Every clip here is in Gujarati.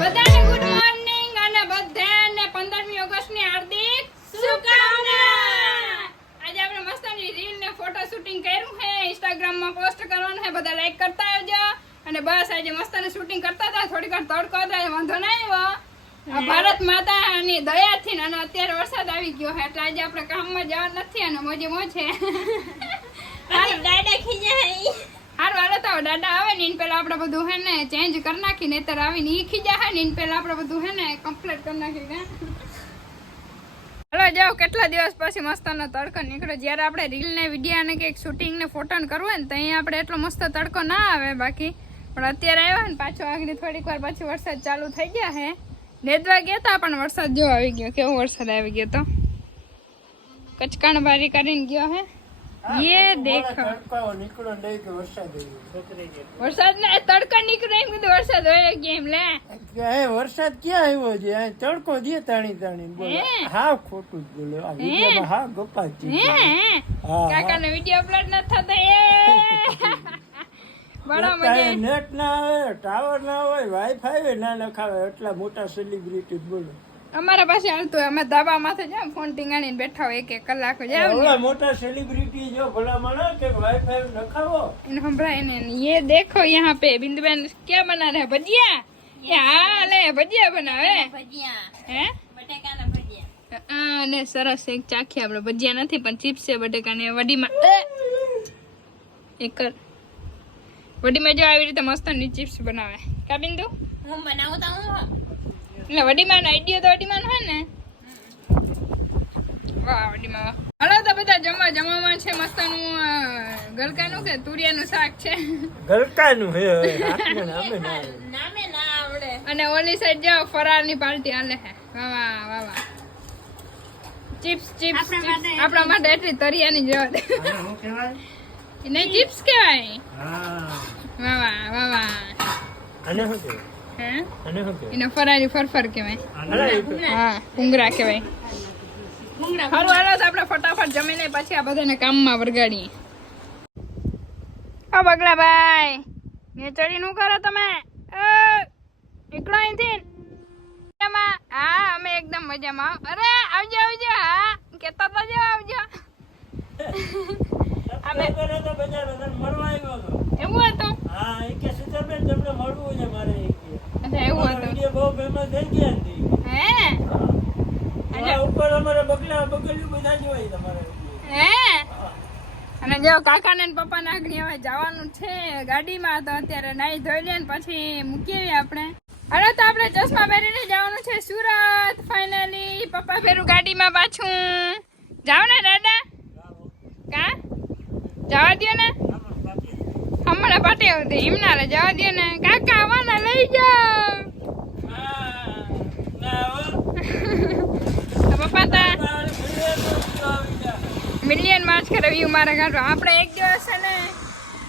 બધાને ગુડ મોર્નિંગ અને બધાને 15મી ઓગસ્ટની હાર્દિક શુભકામના. આજે આપણે મસ્તની રીલ ને ફોટો શૂટિંગ કર્યું છે, ઇન્સ્ટાગ્રામ માં પોસ્ટ કરવાનું છે, બધા લાઈક કરતા આવજો. અને બસ આજે મસ્તની શૂટિંગ કરતા હતા, થોડીક વાર તડકો હતો વાંધો ના આવ્યો. ભારત માતાની દયાથી અને અત્યારે વરસાદ આવી ગયો છે એટલે આજે આપણે કામમાં જવાનું નથી અને મોજે મોજ છે. દાદા ખીજાય હારું હાલો તો દાદા આવે ને એને પેલા આપણે બધું હે ને ચેન્જ કરી નાખી, નહીતર આવીને ઈ ખીજા હે ને એને પેલા આપણે બધું હે ને કમ્પ્લીટ કરી નાખી ને. હલો જાઓ, કેટલા દિવસ પછી મસ્તનો તડકો નીકળ્યો. જ્યારે આપણે રીલ ને વિડીયો ને કંઈક શૂટિંગ ને ફોટો ને કરવું હોય ને તો અહીંયા આપણે એટલો મસ્ત તડકો ના આવે બાકી, પણ અત્યારે આવ્યો ને પાછો આગળ થોડીક વાર પછી વરસાદ ચાલુ થઈ ગયા હે. નેદવા ગયા હતા પણ વરસાદ જો આવી ગયો. કેવો વરસાદ આવી ગયો તો કચકાણ બારી કરીને ગયો હે. ये देखो वरसाद ने तड़का निकले एम कीधुं वरसाद होय गेम ले વરસાદ ક્યાં આવ્યો છે? આ તડકો દે તાણી તાણી બોલે. હા ખોટું જ બોલે. આ વિડિયોમાં હા ગપ્પા જ છે. કાકા નો વિડિયો અપલોડ ન થતો એ બડા મજે. નેટ ના આવે, ટાવર ના હોય, વાઈફાઈ ના નખાવે, એટલા મોટા સેલિબ્રિટી બોલે. અમારા પાસે હાલતું અમે ધાબા માથે જાવ ફોન ટીંગાડીને બેઠા હોય 1 કલાક જાવ ને. ઓલા મોટા સેલિબ્રિટી જો ભલા મને કે વાઈફાઈ નખાવો इन हमराय ने ये देखो यहाँ पे बिंदु बहन क्या बना रहे हैं? भजिया. ये हाँ ले भजिया बनावे ભજીયા हैं બટેકાના ભજીયા અને સરસ એક ચાખી આપણે ભજીયા નથી પણ ચિપ્સ છે બટેકાની વડીમાં. એક વડીમાં જો આવી રીતે મસ્ત ની ચિપ્સ બનાવે કા બિંદુ? હું બનાવું તો હું એટલે વડીમાં આઈડિયા તો વડીમાં હોય ને. વાહ વડીમાં વાહ. હાલો તો બધા જમવામાં છે મસ્તનું ગલકાનું કે તુરિયાનું શાક છે. ગલકાનું હે આપને નામે ના આવે. નામે ના આવડે. અને ઓલી સાઈડ જો ફરાળની પાર્ટી હાલે છે. વાહ વાહ વાહ વાહ. ચિપ્સ ચિપ્સ આપણા માટે એટલી તરિયાની જવા દે. આને શું કહેવાય? એને ચિપ્સ કહેવાય. હા વાહ વાહ વાહ વાહ. આને શું કહેવાય? હે આને શું કહેવાય? એને ફરાળી ફરફર કહેવાય. આને હા ભૂંગળા કહેવાય. સારું હાલો તો આપણે ફટાફટ જમીને પછી આ બધાને કામમાં વરગાડીએ. ઓ બગલાભાઈ ને ચડી નું કરો તમે? નીકળો અહીંથી. હા અમે એકદમ મજામાં. અરે આવજો આવજો. હા કેતા તો જો આવજો. અમે કરે તો બજાર મળવા આવ્યો હતો. એવું હતું? હા એ કે સીતાબેન તમને મળવું છે મારે. અચ્છા એવું હતું. વિડિયો બહુ ફેમસ થઈ ગયા હતી. હે આ ઉપર અમારે બગલ્યું બધા જોઈ તમારે. હે અને જો કાકાને ને પપ્પાને આગળ હવે જવાનું છે ગાડીમાં, તો અત્યારે નાઈ ધોઈ લે ને પછી મૂકી આવીએ આપણે. હવે તો આપણે ચશ્મા પહેરીને જવાનું છે સુરત ફાઇનલી. પપ્પા ફેરું ગાડીમાં પાછું જાવ ને દાદા? કા જવા દો ને હમણાં પાટી આવતી હિમનારે જવા દો ને. કાકા આવવાના લઈ જાઓ. પપ્પા તા મિલિયન માર્ચ કે રવિયું મારા કાઢો. આપણે એક દિવસ છે ને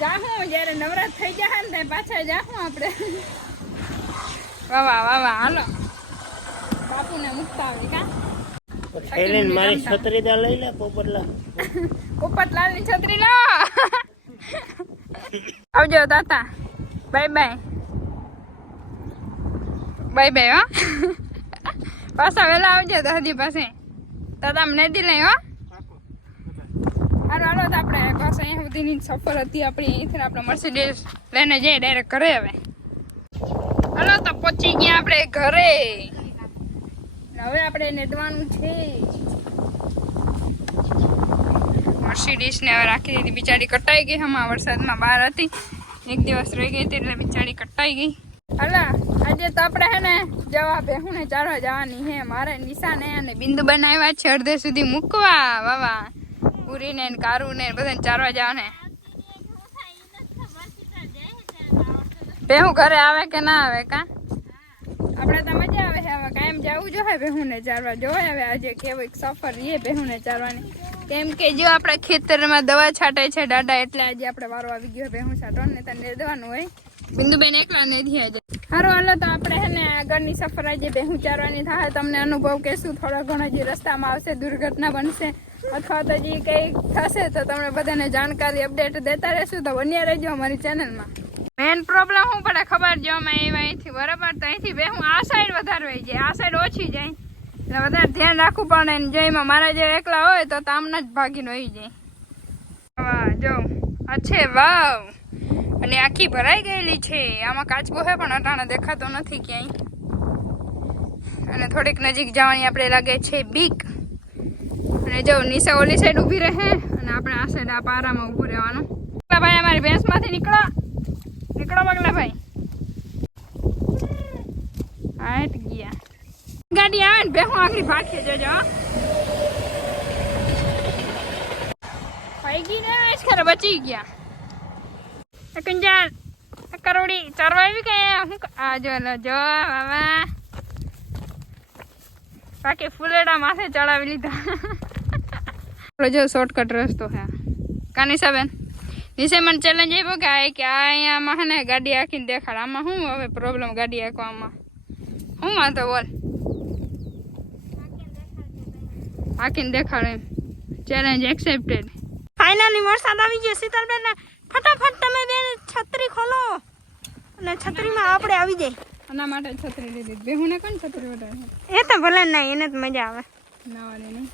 જાહું જ્યારે નવરાત થઈ જાય ને ત્યાં પાછા જાહું આપણે. વાહ વાહ વાહ. હાલો બાપુને મુકતા આવી કા મારી છત્રી દા લઈ લે પોપટલા. પોપટલાલ ની છત્રી લાવો. આવજો તાતા. Bye bye bye bye. હો પાછા વેલા આવજો દાદી પાસે. તાતા મને દી લઈ હો. હાલો હાલો તો આપણે બસ અહીંયા સુધીની સફર હતી આપણી. અહીંથી આપણે મર્સિડીઝ લઈને જઈએ ડાયરેક્ટ ઘરે. હવે હાલો તો પહોંચી ગયા આપણે ઘરે. હવે આપણે નેદવાનું છે. મર્સિડીઝ ને હવે રાખી દીધી. બિચારી કટાઈ ગઈ. હમણાં વરસાદમાં બહાર હતી, એક દિવસ રહી ગઈ હતી એટલે બિચારી કટાઈ ગઈ. હાલા આજે તો આપણે હે ને જવા બેહું ને ચારવા જવાની હે. મારે નિશાને અને બિંદુ બનાવ્યા છે અડધે સુધી મૂકવા. વાવા પૂરીને ને કારું ને બધાને ચારવા જવાને. બેહું ઘરે આવે કે ના આવે કા? આપણે તો મજા આવે છે. હવે કાયમ જવું જોઈએ બેહું ને ચારવા. જોવાય હવે આજે કેવી સફર રહીએ બેહું ને ચારવાની. કેમ કે જો આપણા ખેતરમાં દવા છાંટાય છે દાદા, એટલે આજે આપણે વારો આવી ગયો બેહું છાંટવાનું. ને તને દેવાનું હોય બિંદુબેન એકલા ને ધી આજે. સારું હાલો તો આપણે હે ને આગળની સફર આજે બેહું ચારવાની થાય. તમને અનુભવ કહેશું થોડો ઘણો. જે રસ્તામાં આવશે દુર્ઘટના બનશે અથવા તો જે કંઈ થશે તો તમને બધાને જાણકારી અપડેટ દેતા રહેશું. તો બન્યા રહેજો અમારી ચેનલમાં. મેન પ્રોબ્લેમ શું પડે ખબર જો અમે અહીંથી બરાબર તો અહીંથી બે હું આ સાઈડ વધારે વહી જાય આ સાઈડ ઓછી જાય એટલે વધારે ધ્યાન રાખવું પડે ને જો એમાં મારા જે એકલા હોય તો આમના જ ભાગીને વહી જાય વાહ જો અચ્છે વાવ અને આખી ભરાઈ ગયેલી છે આમાં કાચબો છે પણ અટાણે દેખાતો નથી ક્યાંય અને થોડીક નજીક જવાની આપણે લાગે છે બીક અને જો નિશા ઓલી સાઈડ ઊભી રહે અને આપણે આ સાઈડ આ પારામાં ઊભું રહેવાનું ભાઈ અમારી ભેંસમાંથી નીકળો બગલા ભાઈ હાટ ગયા ગાડી આવે ને બેહું આગળ ભાગીએ જોજો ભાઈ ને ખરે બચી ગયા કંજાર કરોડી ચારવા આવી ગયા હું આ જો બાબા બાકી ફૂલેડા માથે ચડાવી લીધા જો શોર્ટકટ રસ્તો છે કાનિસાબેન નિશે મને ચેલેન્જ આપ્યો કે અહીંયામાં હે ને ગાડી આખીને દેખાડ આમાં શું હવે પ્રોબ્લેમ ગાડી આંકવામાં શું વાંધો બોલ આખીને દેખાડ એમ ચેલેન્જ એક્સેપ્ટેડ ફાઇનલી વરસાદ આવી ગયો શીતલબેન ફટાફટ તમે બેન છત્રી ખોલો અને છત્રીમાં આપણે આવી જાય આના માટે છત્રી લીધી બેહું ને કોણ છત્રી વટાવે એ તો ભલે ના એને તો મજા આવે નાવાની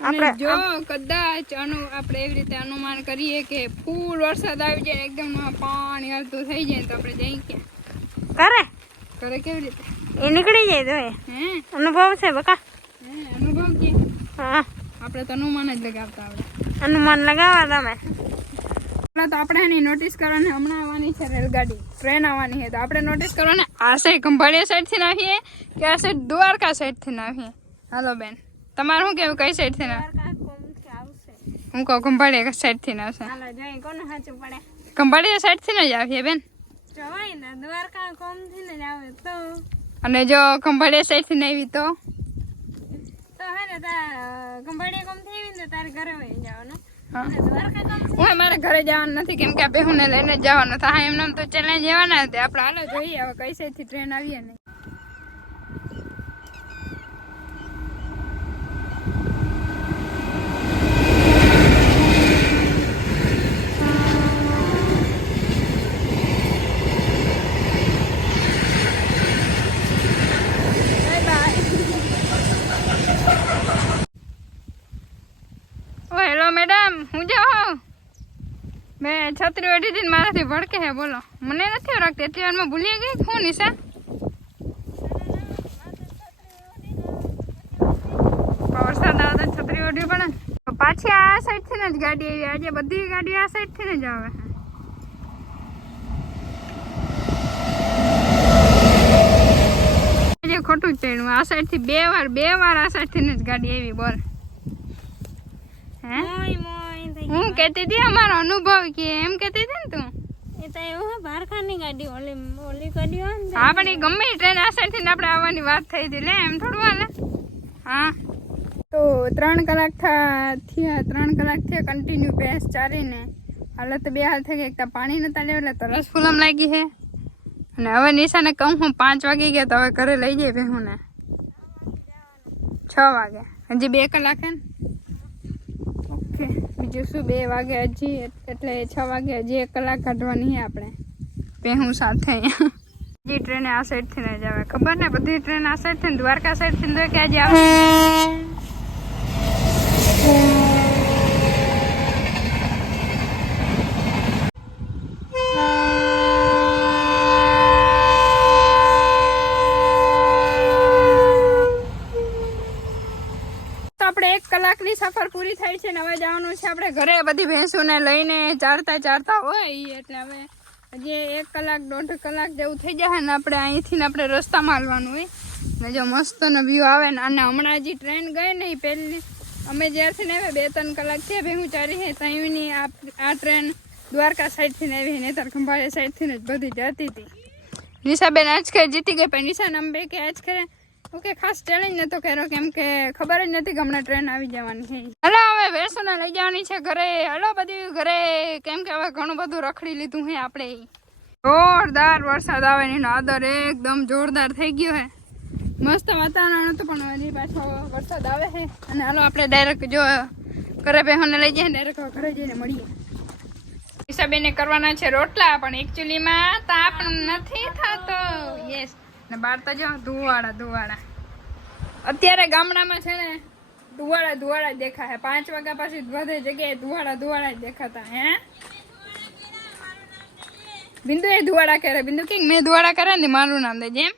આપણે જો કદાચ આપણે એવી રીતે અનુમાન કરીએ કે ફૂલ વરસાદ આવી જાય એકદમ પાણી હાલતું થઈ જાય તો આપણે જઈ ક્યાં કરે કેવી રીતે એ નીકળી જાય તો હે અનુભવ છે બકા હે અનુભવ કે હા આપણે તો અનુમાન જ લગાવતા આવડે અનુમાન લગાવવા તમે તો આપણે એની નોટિસ કરવાની હમણાં આવવાની છે રેલગાડી ટ્રેન આવવાની છે તો આપણે નોટિસ કરવાને આ સાઈડ ખંભાળિયા સાઈડથી નાખીએ કે આ સાઈડ દ્વારકા સાઈડથી નાખીએ હાલો બેન તમારે શું કેવું કઈ સાઈડથી ના હું કહું ખંભાળિયા સાઈડથી ના આવશે કોને સાચું પડે ખંભાળિયા સાઈડથી જ આવીએ બેન જવાય ને દ્વારકા કોમથી ને જ આવે તો અને જો ખંભાળિયા સાઈડથી નહીં આવી તો હે ને કંબાડીયા કોમથી આવી ને તારે ઘરે વહી જવાનું હું મારે ઘરે જવાનું નથી કેમ કે આ બેહુને લઈને જ જવાનું થાય એમને તો ચેલેન્જ જવાના હતા આપણે હાલો જોઈએ હવે કઈ સાઈડથી ટ્રેન આવીએ ને હેલો મેડમ હું જાઉં મેં છત્રી ઓઢી હતી મારાથી ભડકે હે બોલો મને નથી ઓળખતી એટલી વારમાં ભૂલી ગઈ હું નિશા વરસાદ આવે તો છત્રી ઓઢવી પડે ને પાછી આ સાઈડથી જ ગાડી આવી આજે બધી ગાડીઓ આ સાઈડથી જ આવે આજે ખોટું જ ચડ્યું આ સાઈડથી બે વાર આ સાઈડથી જ ગાડી આવી બોલ હું કહેતી હતી અમારો અનુભવ કે એમ કહેતી હતી ને તું એ તો એવું ભારખાની ગાડી ઓલી ગાડી હોય ને હા પણ એ ગમે ટ્રેન આ સાઈડથી ને આપણે આવવાની વાત થઈ હતી લે એમ થોડું હાલે હા તો 3 કલાક થયા કન્ટિન્યુ ભેંસ ચારીને હાલત બે હાલ થઈ ગઈ એક તો પાણી નતા લેવા એટલે તરસ ફૂલમ લાગી છે અને હવે નિશાને કહું હું 5 વાગી ગયા તો હવે ઘરે લઈ જઈ ભેહુંને 6 વાગે હજી 2 કલાક હે ને બીજું શું 2 વાગે હજી એટલે 6 વાગે હજી 1 કલાક કાઢવાની છે આપણે ભેહું સાથે હજી ટ્રેને આ સાઈડથી ને જ આવે ખબર ને બધી ટ્રેન આ સાઈડથી ને દ્વારકા સાઈડથી ને કે આજે આવે આપણે 1 કલાકની સફર પૂરી થઈ છે ને હવે જવાનું છે આપણે ઘરે બધી ભેંસોને લઈને ચારતા હોય એટલે હવે હજી 1 કલાક 1.5 કલાક જેવું થઈ જાય ને આપણે અહીંથી આપણે રસ્તામાં હાલવાનું હોય ને જો મસ્તનો વ્યૂ આવે ને અને હમણાં હજી ટ્રેન ગઈ ને પહેલી અમે જ્યારથી ને આવે 2-3 કલાક થયા ભેગું ચારી છે ત્યાંની આ ટ્રેન દ્વારકા સાઈડથી ને આવી ને તાર ખંભાળિયા સાઈડથી જ બધી જતી હતી નિશાબેન આજ ખેર જીતી ગઈ પણ નિશા નંબે કે આજ ખેર ઓકે ખાસ ચેલેન્જ નતો કર્યો કેમ કે ખબર જ નથી કે હમણાં ટ્રેન આવી જવાની છે હલો હવે ભેંસોને લઈ જવાની છે ઘરે હલો બધી ઘરે કેમ કે હવે ઘણું બધું રખડી લીધું છે આપણે જોરદાર વરસાદ આવે ને એનો આદર એકદમ જોરદાર થઈ ગયો છે મસ્ત વાતાવરણ હતું પણ હજી પાછો વરસાદ આવે છે અને હાલો આપણે ડાયરેક્ટ જો ઘરે ભેંસોને લઈ જઈએ ડાયરેક્ટ ઘરે જઈને મળીએ ઈશાબેને કરવાના છે રોટલા, પણ એકચ્યુઅલીમાં તાપ નથી થતો. યસ. ને બહાર તો જો ધુવાડા. અત્યારે ગામડામાં છે ને ધુવાડા જ દેખાય. 5 વાગ્યા પછી બધે જગ્યાએ ધુવાડા જ દેખાતા. હે બિંદુ એ ધુવાડા કરે. બિંદુ કે મેં ધુવાડા કરે ને મારું નામ દે જેમ.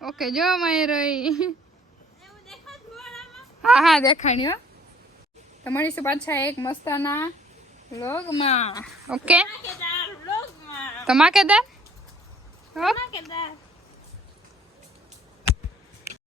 ઓકે જો મારી હા દેખાડ્યો. તો મળીશું પાછા એક મસ્તાના વ્લોગમાં. ઓકે તો માકેદાર